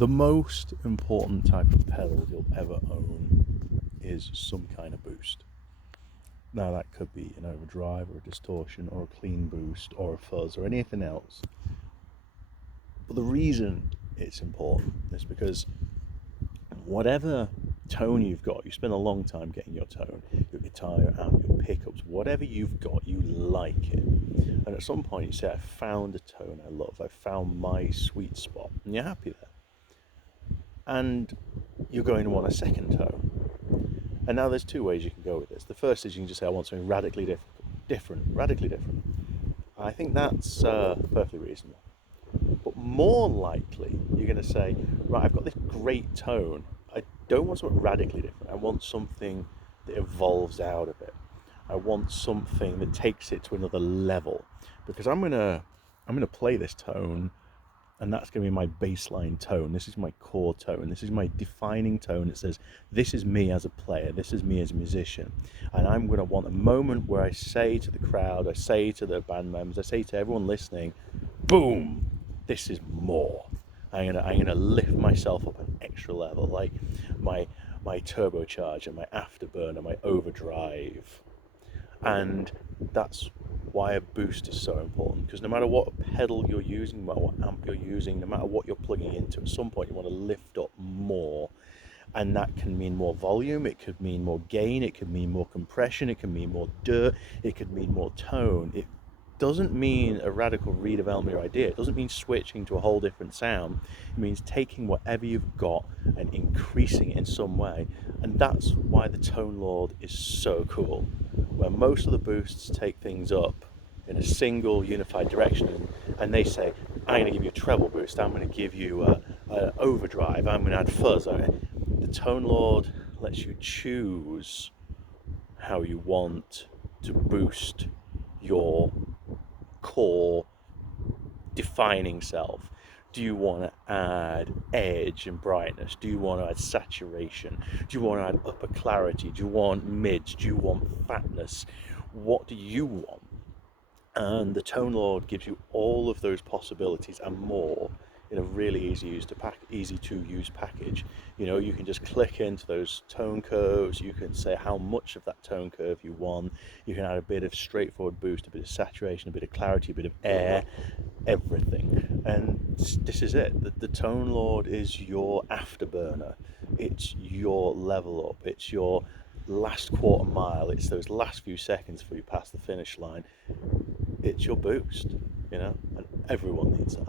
The most important type of pedal you'll ever own is some kind of boost. Now that could be an overdrive or a distortion or a clean boost or a fuzz or anything else. But the reason it's important is because whatever tone you've got, you spend a long time getting your tone, your guitar, your amp, your pickups, whatever you've got, you like it. And at some point you say, I found a tone I love, I found my sweet spot, and you're happy there. And you're going to want a second tone. And now there's two ways you can go with this. The first is you can just say, I want something radically different. I think that's perfectly reasonable. But more likely, you're going to say, right, I've got this great tone. I don't want something radically different. I want something that evolves out of it. I want something that takes it to another level. Because I'm gonna play this tone, and that's going to be my baseline tone. This is my core tone. This is my defining tone. It says, this is me as a player. This is me as a musician. And I'm going to want a moment where I say to the crowd, I say to the band members, I say to everyone listening, boom, this is more. I'm gonna lift myself up an extra level, like my turbocharger, my afterburner, my overdrive. And that's why a boost is so important, because no matter what pedal you're using, no matter what amp you're using, no matter what you're plugging into, at some point you want to lift up more. And that can mean more volume, it could mean more gain, it could mean more compression, it can mean more dirt, it could mean more tone. It doesn't mean a radical redevelopment of your idea. It doesn't mean switching to a whole different sound. It means taking whatever you've got and increasing it in some way. And that's why the Tone Lord is so cool. Where most of the boosts take things up in a single unified direction, and they say, I'm going to give you a treble boost, I'm going to give you an overdrive, I'm going to add fuzz. The Tone Lord lets you choose how you want to boost your core defining self. Do you want to add edge and brightness? Do you want to add saturation? Do you want to add upper clarity? Do you want mids? Do you want fatness? What do you want? And the Tone Lord gives you all of those possibilities and more in a really easy to use package. You know, you can just click into those tone curves. You can say how much of that tone curve you want. You can add a bit of straightforward boost, a bit of saturation, a bit of clarity, a bit of air, everything. And this is it. The Tone Lord is your afterburner. It's your level up. It's your last quarter mile. It's those last few seconds before you pass the finish line. It's your boost, you know, and everyone needs that.